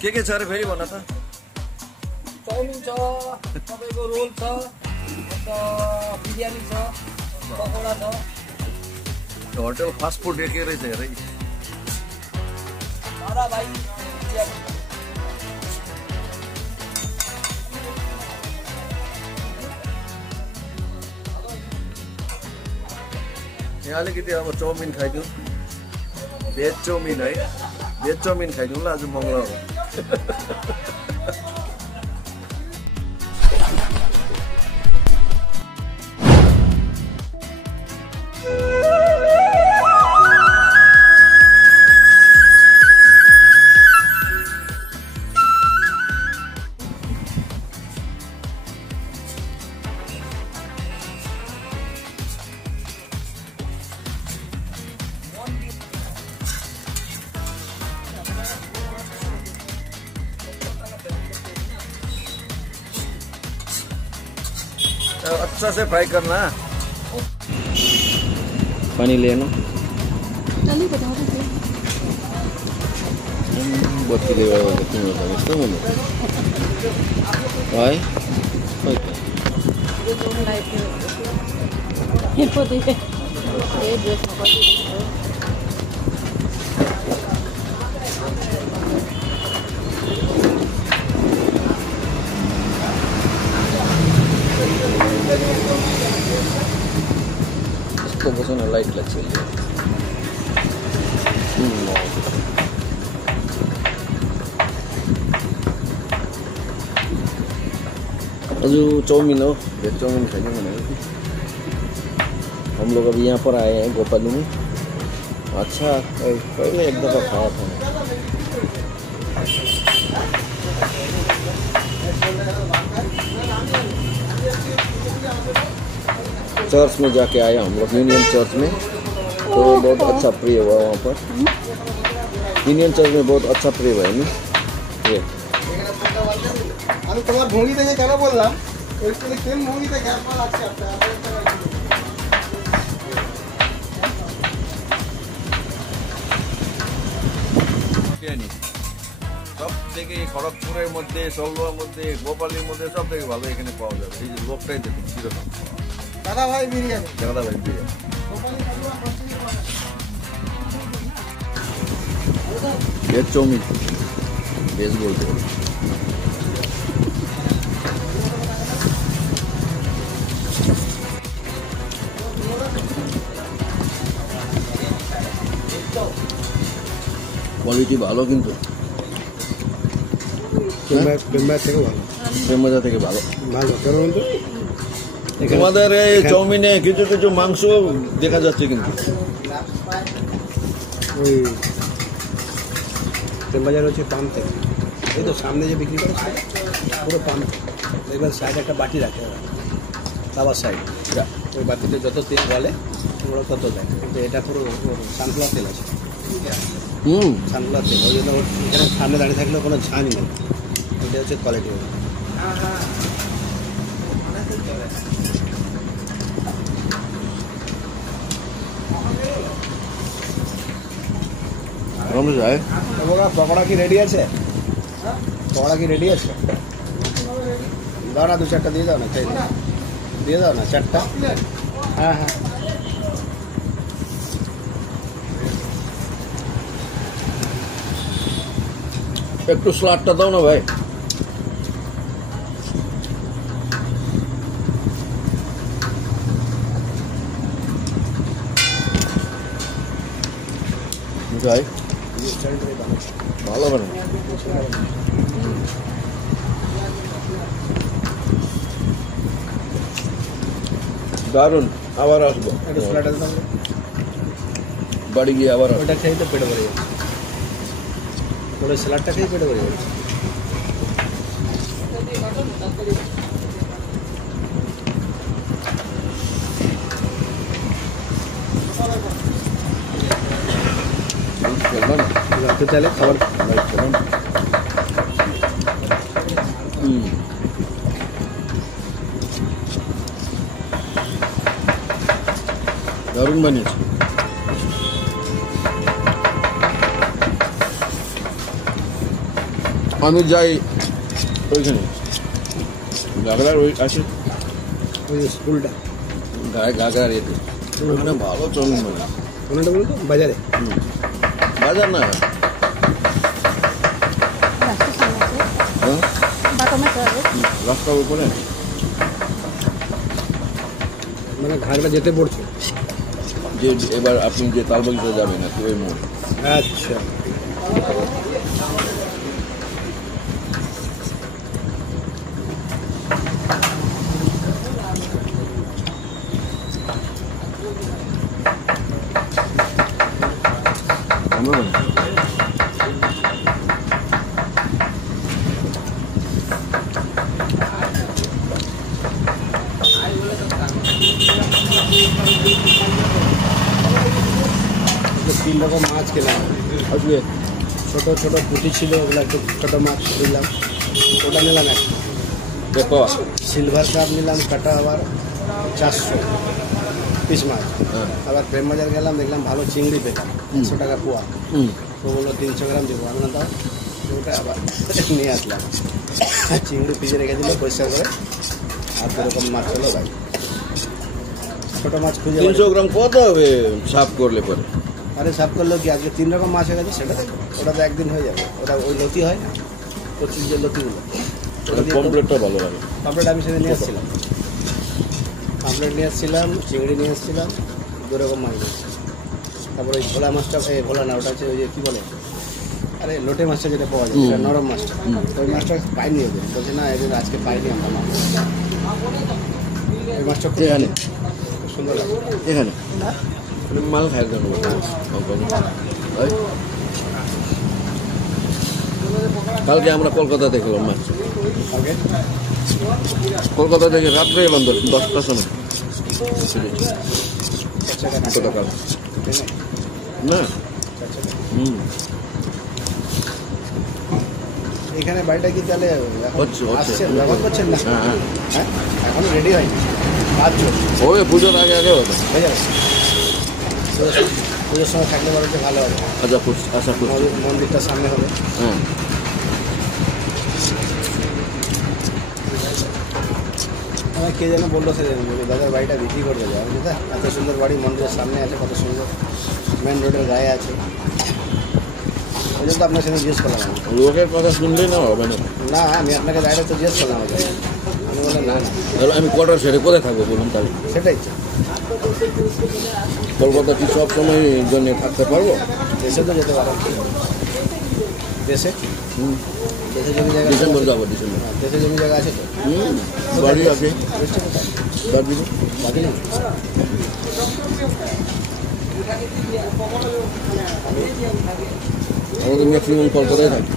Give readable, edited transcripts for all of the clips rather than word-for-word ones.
के छ रे फेरि भन त चाउमिन छ तपाईको रोल छ अन्त बिरयानी छ पकोडा छ होटल फास्ट फूड के रहेछ हेर दादा भाइ यहाँ अलिकति अब चाउमिन खाइदिउँ भेज चाउमिन है भेज चाउमिन खाइदिउँ ल आज मङ्गलबार अच्छा से फ्राई करना पानी लेना buat video itu Hai इसको बस ना लाइट लग चली अजू चाउमीन हो भेज चाउमीन खाने में हम लोग अभी यहाँ पर आए हैं गोपाली में अच्छा पहले एक दफ़ा खाया था चर्च में जाके आए हम लोग यूनियन चर्च में तो बहुत अच्छा प्रे हुआ वहाँ पर यूनियन चर्च में बहुत अच्छा प्रे हुआ है नहीं ये तुम्हार भूमि থেকে কেন বললাম ওইখানে সেম ভূমিতে গ্যাপ লাগছে আপনার সব থেকে খড়গপুরের মধ্যে সলুয়ার মধ্যে গোপালীর মধ্যে সব থেকে ভালো এখানে পাওয়া যাবে এই যে লোকটাই দেখুন কিরকম দাদা ভাই বিরিয়ানি भेज चाउमीन भेज बोलते हैं क्वालिटी ভালো কিন্তু প্রেমজা থেকে ভালো ভালো কারণ তো তোমাদের এই চাউমিনে কিছু কিছু মাংস দেখা যাচ্ছে কিন্তু ওই প্রেমবাজার হচ্ছে পাম্প থেকে এই তো সামনে যে বিক্রি করে পুরো পাম্প দেখবেন সাইডে একটা বাটি রাখে ওরা খাবার সাইড ওই বাটিতে যত তেল গলে ওরা তত দেয় কিন্তু এটা পুরো সানফ্লাওয়ার তেল আছে সানফ্লাওয়ার তেল ওই জন্য এখানে সামনে দাঁড়িয়ে থাকলেও কোনো ঝাঁঝ নেই এটা হচ্ছে কোয়ালিটি পকোড়া কি রেডি আছে পকোড়া কি রেডি আছে দাও না দু চারটা দিয়ে দাও না দিয়ে দাও না চারটা হ্যাঁ হ্যাঁ একটু স্লাডটা দাও না ভাই ভাই ভালো বানো দারুন আবার আসবো বাড়ি গিয়ে আবার ওটা খেয়ে তো পেটে ভরে যাবে ওটা স্যালাডটা খেয়ে পেটে ভরে যাবে রাতে তাহলে খাবার দারুণ বানিয়েছে আমি যাই ওইখানে গাগরার ওই আছে ওই স্কুলটা গাগরার এতে ওখানে ভালো চাউমিন বানায় কোনটা বলতো বাজারে বাজার না হ্যাঁ রাস্তার উপরে মানে ঘাটটা যেতে পড়ছে যে এবার আপনি যে তালবাগিচা যাবেন আর কি ওই মোড় আচ্ছা আমরা তিন রকম মাছ খেলাম আজকে ছোটো ছোটো পুঁটি ছিল ওগুলো একটু ছোটো মাছ নিলাম ওটা নিলাম একটা দেখো সিলভার কাপ নিলাম কাটা আবার 400 পিস মাছ হ্যাঁ আবার প্রেম বাজার গেলাম দেখলাম ভালো চিংড়ি পেলাম 100 টাকা পোয়া তো বললো 300 গ্রাম দেবো আমি না তাও ওটা আবার নিয়ে আসলাম চিংড়ি পিজে রেখে দিল পরিষ্কার করে আর এরকম মাছ হলো ভাই ছোটো মাছ খুঁজে 300 গ্রাম কত হবে সাফ করলে পরে আরে সাফ করলো কি আজকে 3 রকম মাছ হয়ে গেছে সেটা ওটা তো একদিন হয়ে যাবে ওটা ওই লতি হয় না কচুর যে লতিগুলো কমপ্লিটটা ভালো লাগে পাপড়েট আমি সেটা নিয়ে আসছিলাম পাপড়েট নিয়ে আসছিলাম চিংড়ি নিয়ে আসছিলাম 2 রকম মাছ নিয়ে এসেছিলাম। তারপরে ওই ভোলা মাছটা ভোলা না ওটা হচ্ছে ওই যে কী বলে আরে লোটে মাছটা যেটা পাওয়া যায় সেটা নরম মাছটা ওই মাছটা পাইনি ওদের বলছে না এদের আজকে পাইনি আমরা মাছ ওই মাছটা খুব এখানে খুব সুন্দর লাগে এখানে মাল খাই দেন কালকে আমরা কলকাতা দেখলাম মাছ কালকে কলকাতা থেকে রাত্রে এলাম 10টার সময় কত টাকা না এখানে বাড়িটা কি তাহলে এখন হচ্ছে। আসছে ব্যবহার করছেন না হ্যাঁ হ্যাঁ হ্যাঁ এখনো রেডি হয়নি কাজ চলছে ওই পুজোর আগে আগে হতো হয়ে যাবে পুজোর সময় থাকলে বাড়িতে ভালো হবে আশা করছি মন্দিরটার সামনে হবে হ্যাঁ আমার কে যেন বললো সে দাদার বাড়িটা বিক্রি করতে যাও দাদা এত সুন্দর বাড়ি মন্দিরের সামনে আছে কত সুন্দর মেন রোডের গায়ে আছে ওই জন্য তো আপনার সাথে জিজ্ঞেস করলাম লোকের কথা শুনলেই না হবে না না আমি আপনাকে ডাইরেক্ট তো জিজ্ঞেস করলাম আগে আমি বললাম না না তাহলে আমি কোয়ার্টার ছেড়ে কোথায় থাকবো বলুন তাহলে সেটাই তো কলকাতা কি সব সময় জন্য থাকতে পারবো দেশে তো যেতে পারেন দেশে দেশে জমি জায়গা ডিসেম্বর যাবো ডিসেম্বর দেশে জমি জায়গা আছে তো বাড়ি আছে বুঝছে কোথায় দার্জিলিং দার্জিলিং আমাদের ম্যাক্সিমাম কলকাতায় থাকি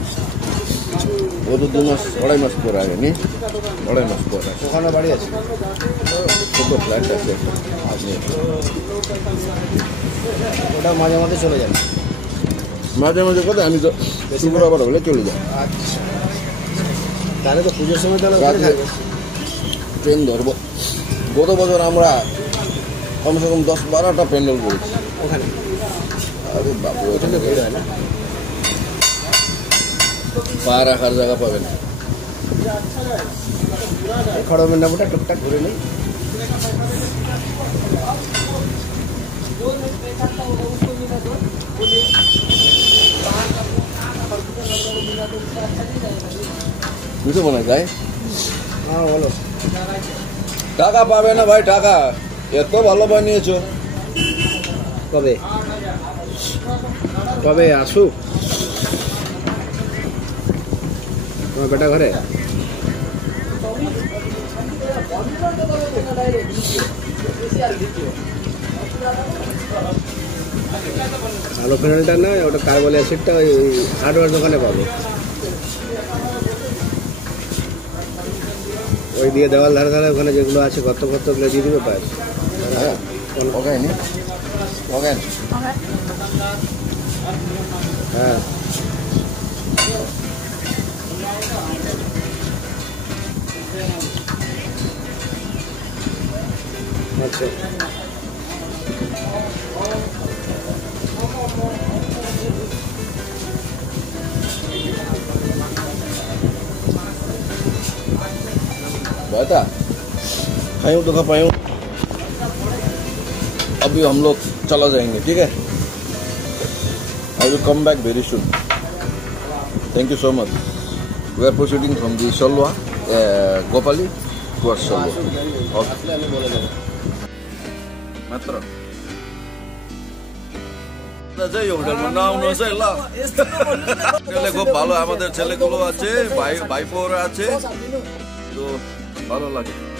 ও তো 2 মাস 2.5 মাস পর আগে নি 2.5 মাস পর আগে ওখানে বাড়ি আছে ছোটো ফ্ল্যাট আছে একটা আপনি ওটা মাঝে মাঝে চলে যাবে মাঝে মাঝে কথা আমি তো শুক্রবার হলে চলে যাই আচ্ছা তাহলে তো পুজোর সময় তাহলে ওখানে রাত্রে থাকবে ট্রেন ধরবো গত বছর আমরা কমসে কম 10-12টা প্যান্ডেল করেছি ওখানে আরে বাবু ওখানে ভিড় হয় না পা রাখার জায়গা পাবে না খড়মেন্ডাপুরটা টুকটাক ঘুরে নেই বুঝতে মনে যায় হ্যাঁ বলো টাকা পাবে না ভাই টাকা এত ভালো বানিয়েছো কবে কবে আসুক তোমার বেটা ঘরে আলো ফেনালটা না ওটা কার্বন অ্যাসিডটা ওই হার্ডওয়্যার দোকানে পাবো ওই দিয়ে দেওয়াল ধারে ধারে ওখানে যেগুলো আছে গর্ত ওগুলো দিয়ে দিবে পায় হ্যাঁ ওকে নি ওকে হ্যাঁ আচ্ছা था खायूं तो खा पायूं अभी हम लोग चला जाएंगे ठीक है I will come back very soon thank you so much we are proceeding from the Salwa Gopali towards Salwa मात्र এই হোটেলमा নআউनुहोस् है ल ছেলে খুব ভালো আমাদের ছেলেগুলো আছে ভাই ভাইপোরা আছে তো ভালো লাগে